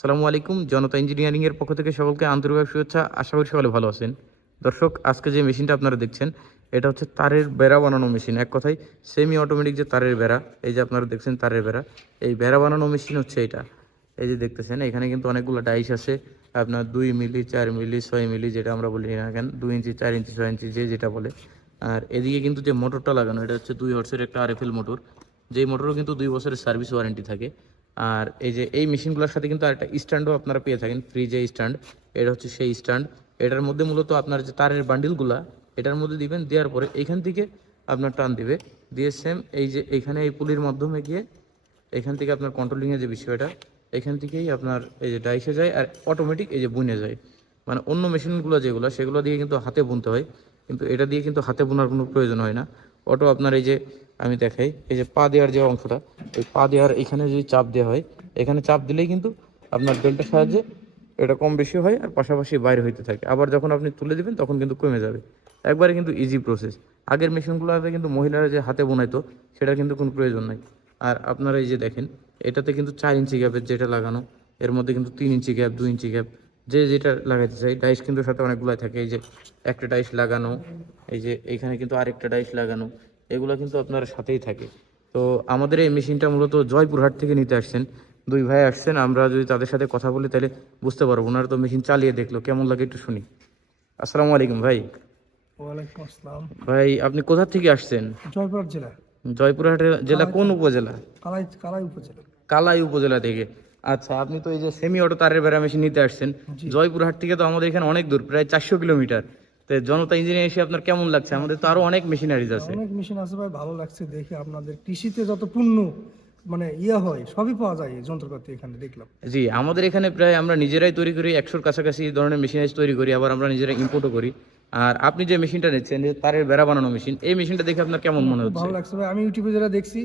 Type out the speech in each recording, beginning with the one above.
আসসালামু আলাইকুম, জনতা ইঞ্জিনিয়ারিং এর পক্ষ থেকে সকলকে আন্তরিক শুভেচ্ছা। আশা করি সকলে ভালো আছেন। দর্শক, আজকে যে মেশিনটা আপনারা দেখছেন, এটা হচ্ছে তারের বেড়া বানানো মেশিন। এক কথায় সেমি অটোমেটিক যে তারের বেড়া, এই যে আপনারা দেখছেন তারের বেড়া, এই বেড়া বানানো মেশিন হচ্ছে এটা। এই যে দেখতেছেন, এখানে কিন্তু অনেকগুলো ডাইস আছে, আপনার দুই মিলি, চার মিলি, ছয় মিলি, যেটা আমরা বলি না কেন, দুই ইঞ্চি, চার ইঞ্চি, ছয় ইঞ্চি, যে যেটা বলে। আর এদিকে কিন্তু যে মোটরটা লাগানো, এটা হচ্ছে দুই হর্সের একটা আরএফএল মোটর। যেই মোটরও কিন্তু দুই বছরের সার্ভিস ওয়ারেন্টি থাকে। আর এই যে এই মেশিনগুলোর সাথে কিন্তু আরেকটা স্ট্যান্ডও আপনারা পেয়ে থাকেন ফ্রি যে স্ট্যান্ড, এটা হচ্ছে সেই স্ট্যান্ড। এটার মধ্যে মূলত আপনার যে তারের বান্ডিলগুলা এটার মধ্যে দিবেন, দেওয়ার পরে এইখান থেকে আপনার টান দিবে। দিয়ে সেম এই যে এইখানে এই পুলির মাধ্যমে গিয়ে এখান থেকে আপনার কন্ট্রোলিংয়ের যে বিষয়টা, এখান থেকেই আপনার এই যে ডাইসে যায় আর অটোমেটিক এই যে বুনে যায়। মানে অন্য মেশিনগুলো যেগুলো, সেগুলো দিয়ে কিন্তু হাতে বুনতে হয়। কিন্তু এটা দিয়ে কিন্তু হাতে বোনার কোনো প্রয়োজন হয় না। অটো আপনার এই যে আমি দেখাই। এই যে পা দেওয়ার যে অংশটা, এই পা দেওয়ার এখানে যদি চাপ দেওয়া হয়, এখানে চাপ দিলেই কিন্তু আপনার বেল্টের সাহায্যে এটা কম বেশি হয় আর পাশাপাশি বাইরে হইতে থাকে। আবার যখন আপনি তুলে দিবেন, তখন কিন্তু কমে যাবে। একবারে কিন্তু ইজি প্রসেস আগের মেশিনগুলোতে কিন্তু মহিলারা যে হাতে বোনাইতো, সেটার কিন্তু কোনো প্রয়োজন নাই। আর আপনারা এই যে দেখেন, এটাতে কিন্তু চার ইঞ্চি গ্যাপের যেটা লাগানো, এর মধ্যে কিন্তু তিন ইঞ্চি গ্যাপ দুই ইঞ্চি গ্যাপ যে যেটা লাগাইতে চাই ডাইস কিন্তু সাথে অনেকগুলো থাকে। এই যে একটা ডাইস লাগানো, এই যে এইখানে কিন্তু আরেকটা ডাইস লাগানো এগুলো কিন্তু আপনার সাথেই থাকে। তো আমাদের এই মেশিনটা মূলত জয়পুরহাট থেকে নিতে আসছেন। দুই ভাই আসছেন আমরা যদি তাদের সাথে কথা বলি তাহলে বুঝতে পারব। ওনারা তো মেশিন চালিয়ে দেখল কেমন লাগে একটু শুনি। আসসালামু আলাইকুম ভাই। ওয়ালাইকুম আসসালাম। ভাই আপনি কোথা থেকে আসছেন? জয়পুর জেলা। জয়পুরহাট জেলা কোন উপজেলা? কালাই কালাই উপজেলা। কালাই উপজেলা থেকে। আচ্ছা আপনি তো এই যে সেমি অটো তারের বেড়া মেশিন নিতে আসছেন। জয়পুরহাট থেকে তো আমাদের এখানে অনেক দূর প্রায় চারশো কিলোমিটার। তো জনতা ইঞ্জিনিয়ার এসে আপনার কেমন লাগছে? আমাদের তো আরও অনেক মেশিনারিজ আছে। অনেক মেশিন আছে ভাই ভালো লাগছে দেখে। আপনাদের কৃষিতে যত পণ্য মানে ইয়ে হয় সবই পাওয়া যায় যন্ত্রপাতি এখানে দেখলাম। জি আমাদের এখানে প্রায় আমরা নিজেরাই তৈরি করি একশোর কাছাকাছি এই ধরনের মেশিনারিজ তৈরি করি আবার আমরা নিজেরা ইম্পোর্টও করি। আর আপনি যে মেশিনটা নিচ্ছেন যে তারের বেড়া বানানো মেশিন এই মেশিনটা দেখে আপনার কেমন মনে হচ্ছে? ভালো লাগছে ভাই আমি ইউটিউবে যেটা দেখছি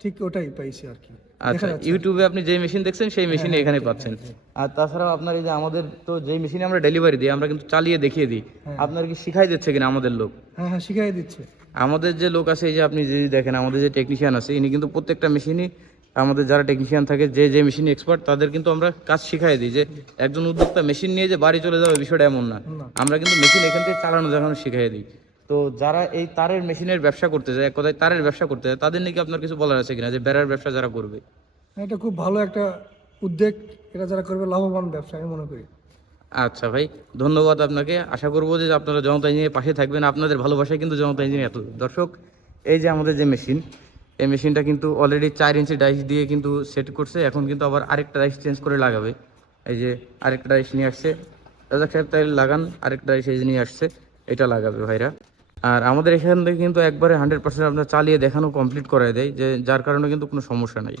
ঠিক ওটাই পাইছি আর কি। আচ্ছা ইউটিউবে আপনি যে মেশিন দেখছেন সেই মেশিন এখানে পাচ্ছেন। আর তাছাড়াও আপনার এই যে আমাদের তো যে মেশিনে আমরা ডেলিভারি দিই আমরা কিন্তু চালিয়ে দেখিয়ে দিই। আপনার কি শিখাই দিচ্ছে কিনা আমাদের লোক? হ্যাঁ হ্যাঁ শিখাই দিচ্ছে। আমাদের যে লোক আছে এই যে আপনি যদি দেখেন আমাদের যে টেকনিশিয়ান আছে ইনি কিন্তু প্রত্যেকটা মেশিনই আমাদের যারা টেকনিশিয়ান থাকে যে যে মেশিন এক্সপার্ট তাদের কিন্তু আমরা কাজ শিখাই দিই যে একজন উদ্যোক্তা মেশিন নিয়ে যে বাড়ি চলে যাবে বিষয়টা এমন না। না। আমরা কিন্তু মেশিন এখান থেকে চালানো দেখানো শিখাই দিই। তো যারা এই তারের মেশিনের ব্যবসা করতে যায় কথায় তারের ব্যবসা করতে যায় তাদের নাকি আপনার কিছু বলার আছে কিনা যে বেড়ার ব্যবসা যারা করবে? এটা খুব ভালো একটা উদ্যোগ এটা যারা করবে লাভবান ব্যবসা আমি মনে করি। আচ্ছা ভাই ধন্যবাদ আপনাকে। আশা করব যে আপনারা জনতা ইঞ্জিনিয়ার পাশে থাকবেন। আপনাদের ভালোবাসায় কিন্তু জনতা ইঞ্জিনিয়ার এত দর্শক এই যে আমাদের যে মেশিন এই মেশিনটা কিন্তু অলরেডি চার ইঞ্চি ডাইস দিয়ে কিন্তু সেট করছে। এখন কিন্তু আবার আরেকটা ডাইস চেঞ্জ করে লাগাবে। এই যে আরেকটা ডাইস নিয়ে আসছে। রাজা সাহেব তাই লাগান আরেকটা ডাইস এই নিয়ে আসছে। এটা লাগাবে ভাইরা। আর আমাদের এখান থেকে কিন্তু একবারে হান্ড্রেড পার্সেন্ট আপনার চালিয়ে দেখানো কমপ্লিট করাই দেয়, যে যার কারণে কিন্তু কোনো সমস্যা নাই।